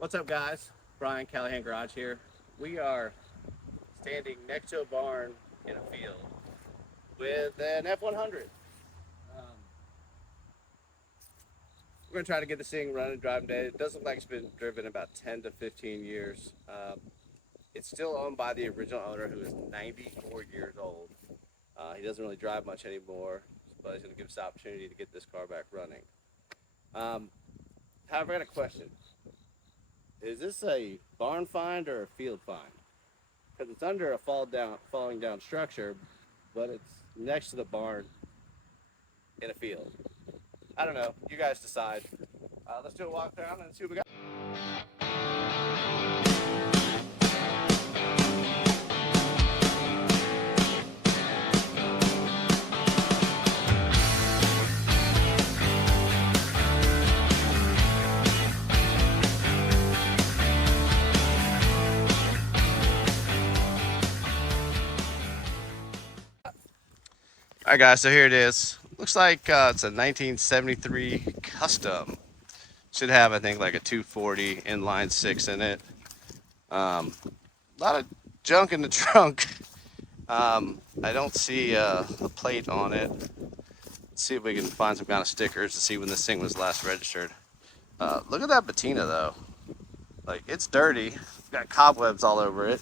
What's up, guys? Brian Callahan Garage here. We are standing next to a barn in a field with an F100. Um, we're going to try to get this thing running, driving today. It does look like it's been driven about 10 to 15 years. It's still owned by the original owner, who is 94 years old. He doesn't really drive much anymore, but he's going to give us the opportunity to get this car back running. However, I got a question. Is this a barn find or a field find? Because it's under a falling down structure, but it's next to the barn in a field. I don't know. You guys decide. Let's do a walk around and see what we got. All right, guys. So here it is. Looks like it's a 1973 Custom. Should have, I think, like a 240 inline six in it. A lot of junk in the trunk. I don't see a plate on it. Let's see if we can find some kind of stickers to see when this thing was last registered. Look at that patina, though. Like, it's dirty. Got cobwebs all over it.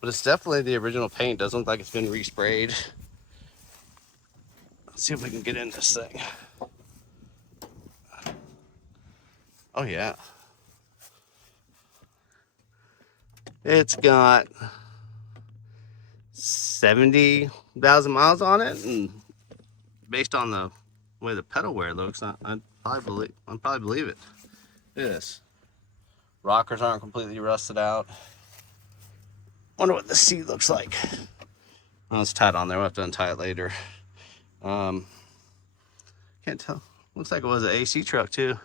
But it's definitely the original paint. Doesn't look like it's been resprayed. Let's see if we can get in this thing. Oh, yeah. It's got 70,000 miles on it, and based on the way the pedal wear looks, I'd probably believe it. Look at this. Rockers aren't completely rusted out. Wonder what the seat looks like. Oh, it's tied on there. We'll have to untie it later. Can't tell. Looks like it was an AC truck too.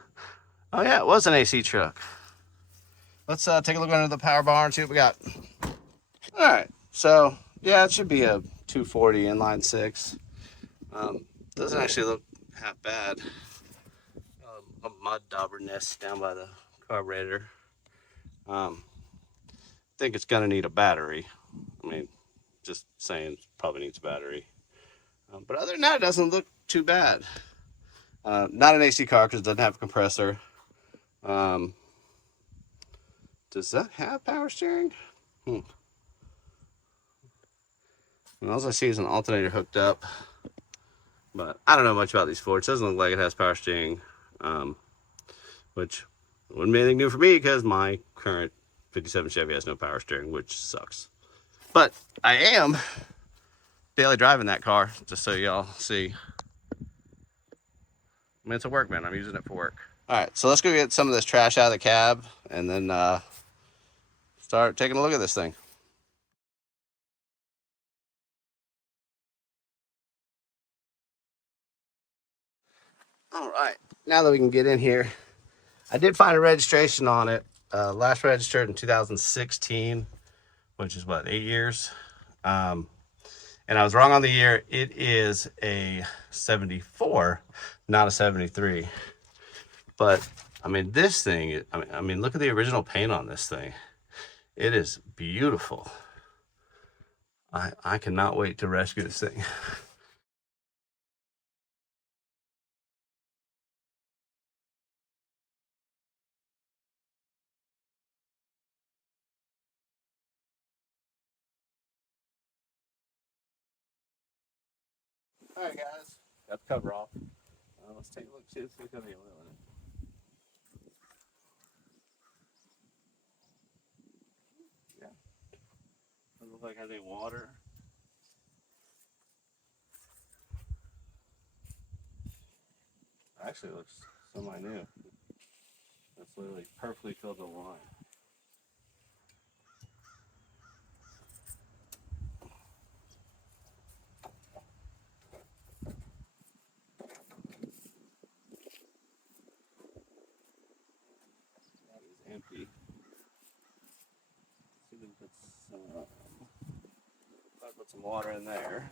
Oh yeah, it was an AC truck. Let's take a look under the power bar and see what we got. All right, so yeah, it should be a 240 inline six. Doesn't actually look half bad. A mud dauber nest down by the carburetor. Think it's gonna need a battery. I mean, just saying, probably needs a battery. But other than that, it doesn't look too bad. Not an AC car because it doesn't have a compressor. Does that have power steering? And all I see is an alternator hooked up. But I don't know much about these Fords. It doesn't look like it has power steering, which wouldn't be anything new for me because my current 57 Chevy has no power steering, which sucks. But I am daily driving that car, just so y'all see. I mean, it's a work van. I'm using it for work. All right, so let's go get some of this trash out of the cab and then start taking a look at this thing. All right, now that we can get in here, I did find a registration on it. Last registered in 2016, which is what, 8 years? And I was wrong on the year. It is a 74, not a 73. But I mean, this thing, I mean, look at the original paint on this thing. It is beautiful. I cannot wait to rescue this thing. All right, guys, got the cover off. Let's take a look, see if there's any oil in it. Yeah, doesn't look like it has any water. Actually, it looks semi-new. That's literally perfectly filled with wine. That is empty. See if we can put some water in there.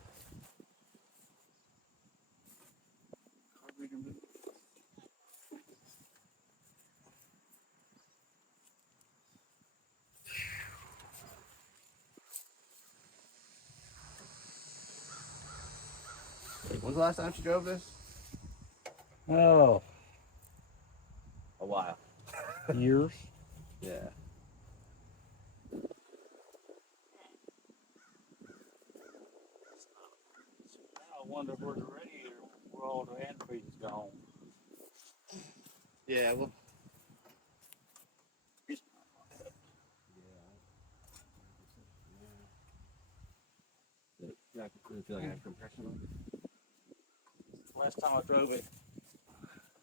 was the last time she drove this? Oh, A while. years. Yeah. Now I wonder where the radiator, where all the antifreeze is gone. Yeah, well. Yeah, I feel like I have compression on it. Last time I drove it,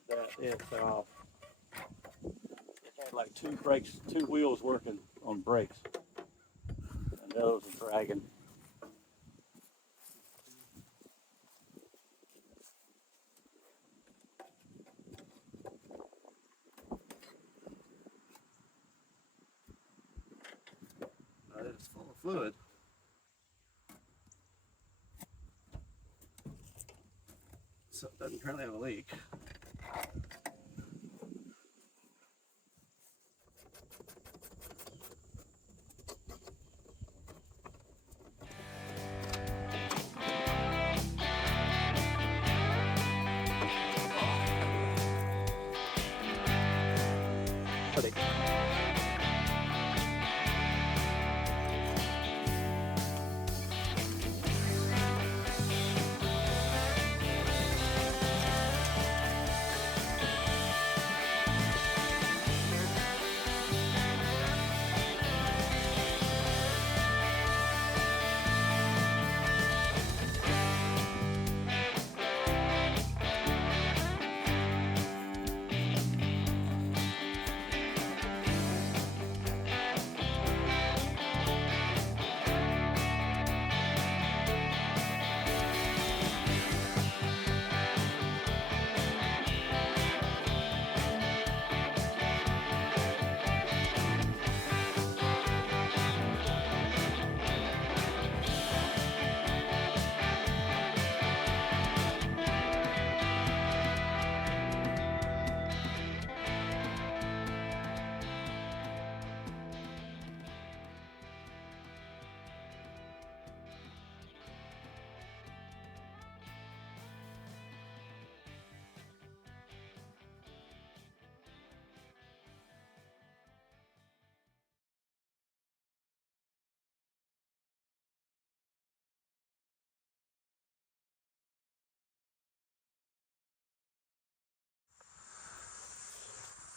that it had like two wheels working on brakes, and those are dragging. It's full of fluid. So it doesn't currently have a leak.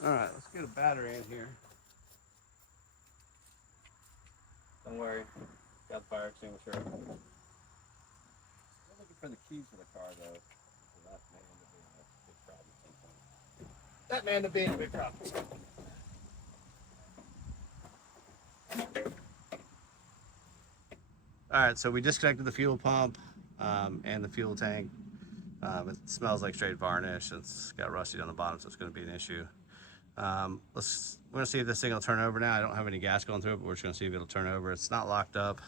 Alright, let's get a battery in here. Don't worry, got the fire extinguisher. I'm looking for the keys for the car though. That man to be a big problem at some point. Alright, so we disconnected the fuel pump and the fuel tank. It smells like straight varnish. It's got rusty on the bottom, so it's going to be an issue. We're going to see if this thing will turn over now. I don't have any gas going through it, but we're just going to see if it'll turn over. It's not locked up.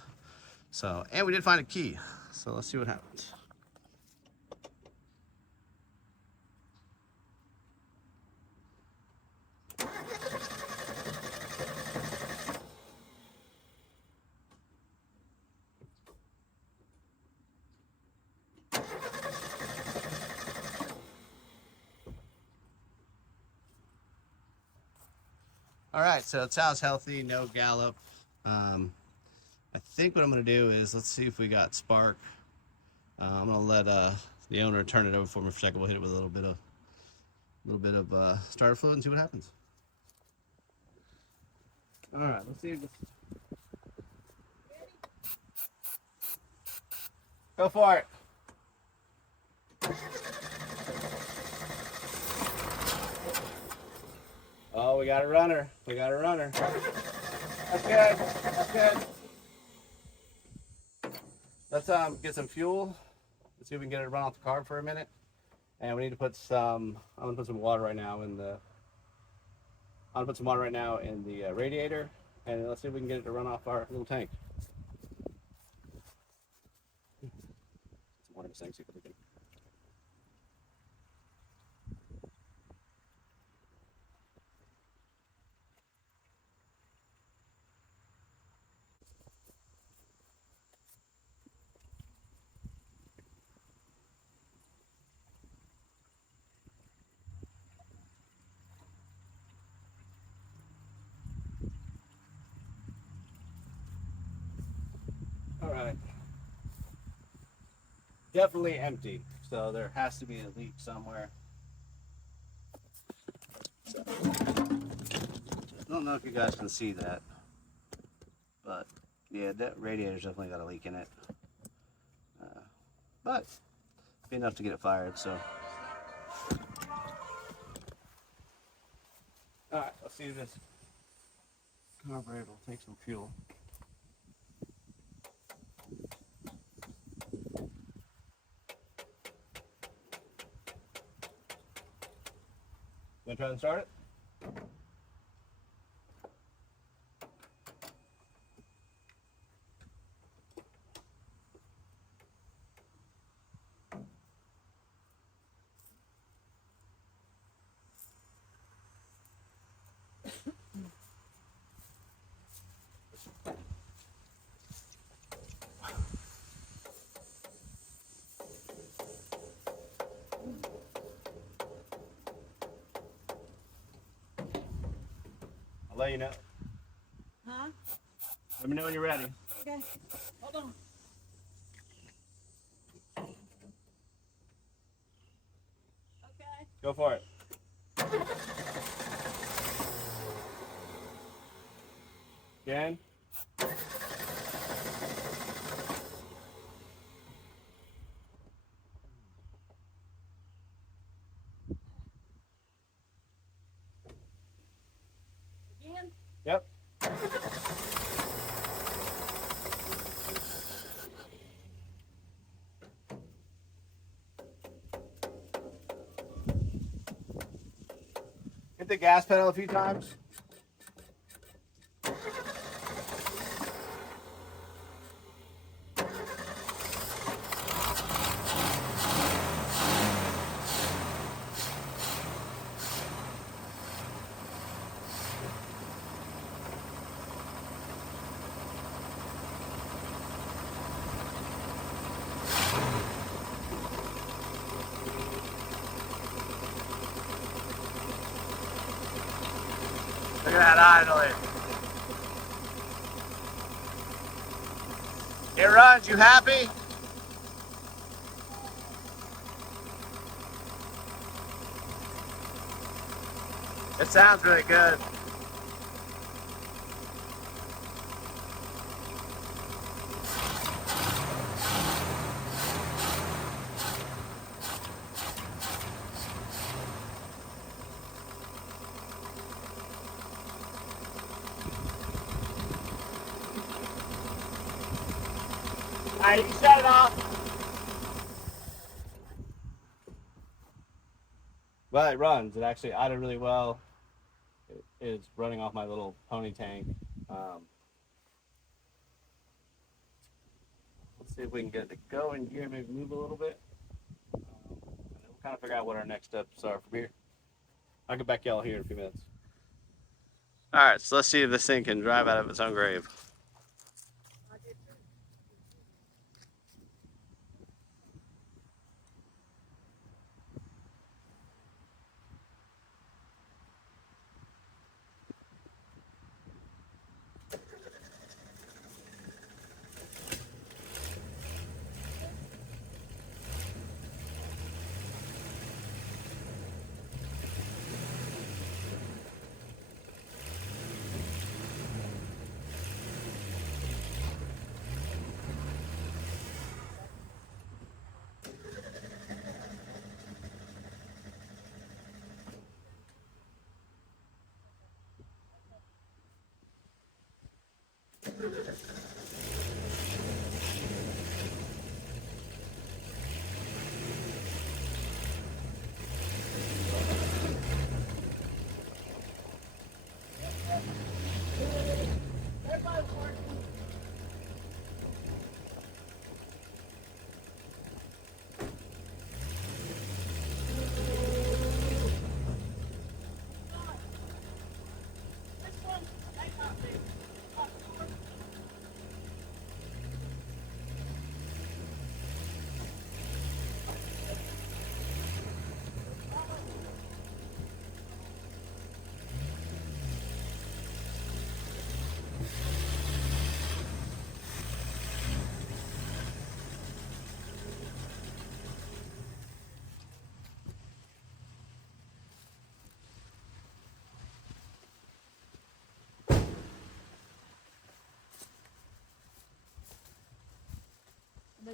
So, and we did find a key. So let's see what happens. All right, so it sounds healthy, no gallop. I think what I'm gonna do is, let's see if we got spark. I'm gonna let the owner turn it over for me for a second. We'll hit it with a little bit of starter fluid and see what happens. All right, let's see if this. Go for it. Oh, we got a runner. We got a runner. That's good. That's good. Let's get some fuel. Let's see if we can get it to run off the carb for a minute. And we need to put some. I'm gonna put some water right now in the. I'm gonna put some water right now in the radiator, and let's see if we can get it to run off our little tank. Some water in this thing. See if we can. definitely empty. So there has to be a leak somewhere. So, I don't know if you guys can see that, but yeah, that radiator's definitely got a leak in it. But be enough to get it fired. So, all right, let's see if this carburetor will take some fuel. Gonna try and start it? I'll let you know. Huh? Let me know when you're ready. Okay. Hold on. Okay. Go for it. Again. Again? Yep. Hit the gas pedal a few times. Look at that idling. It runs. You happy? It sounds really good. Alright, you shut it off. Well, it runs. It actually idled really well. It is running off my little pony tank. Let's see if we can get it to go in gear, maybe move a little bit. And then we'll kind of figure out what our next steps are from here. I'll get back y'all here in a few minutes. Alright, so let's see if this thing can drive out of its own grave.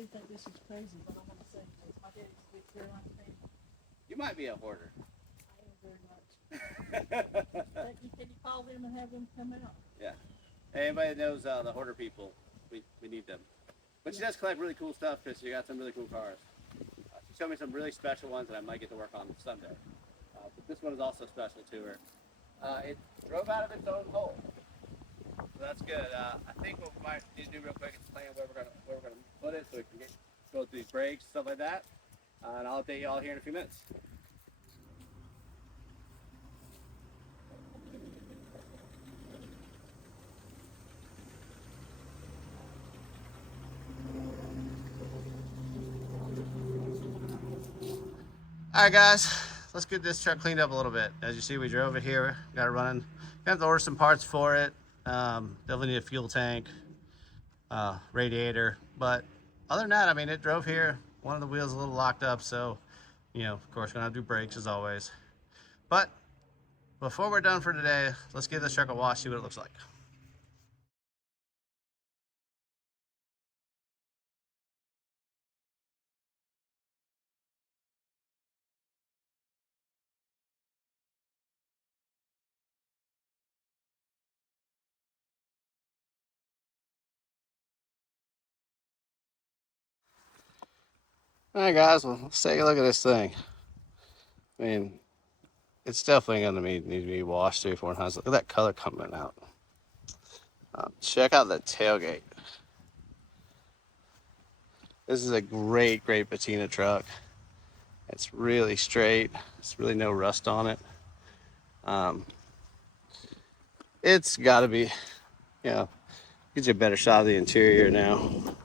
you think this is crazy, but I'm gonna say this. My daddy's a big Carolina fan. You might be a hoarder. I am very much. Can you call them and have them come out? Anybody that knows the hoarder people, we need them. But she does collect really cool stuff because she got some really cool cars. She showed me some really special ones that I might get to work on Sunday. But this one is also special to her. It drove out of its own hole. So that's good. I think what we might need to do real quick is plan where we're gonna put it so we can go through these brakes, stuff like that. And I'll update you all here in a few minutes. All right, guys, let's get this truck cleaned up a little bit. As you see, we drove it here, got it running. We have to order some parts for it. Definitely need a fuel tank, radiator. But other than that, I mean, it drove here. One of the wheels a little locked up, so, you know, of course, we're gonna have to do brakes as always. But before we're done for today, let's give this truck a wash, see what it looks like. All right, guys, well, let's take a look at this thing. I mean, it's definitely going to need to be washed 3 or 4 times. Look at that color coming out. Check out the tailgate. This is a great patina truck. It's really straight. There's really no rust on it. It's got to be, you know, gives you a better shot of the interior now.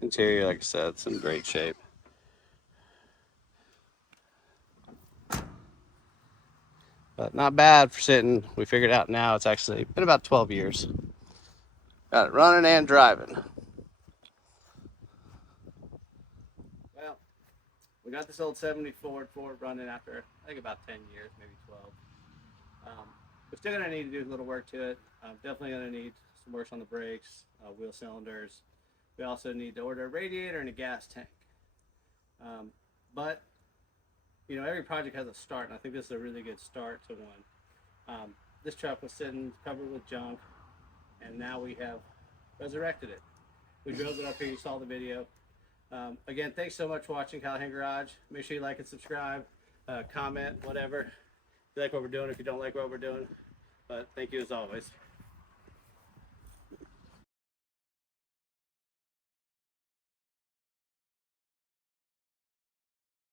Interior, like I said, it's in great shape. But not bad for sitting. We figured out now it's actually been about 12 years. Got it running and driving. Well, we got this old 74 Ford running after, I think, about 10 years, maybe 12. We're still going to need to do a little work to it. Definitely going to need some work on the brakes, wheel cylinders. We also need to order a radiator and a gas tank. But you know, every project has a start, and I think this is a really good start to one. This truck was sitting covered with junk, and now we have resurrected it. We drove it up here, you saw the video. Again, thanks so much for watching Callahan Garage. Make sure you like and subscribe, comment, whatever. If you like what we're doing, if you don't like what we're doing. But thank you as always.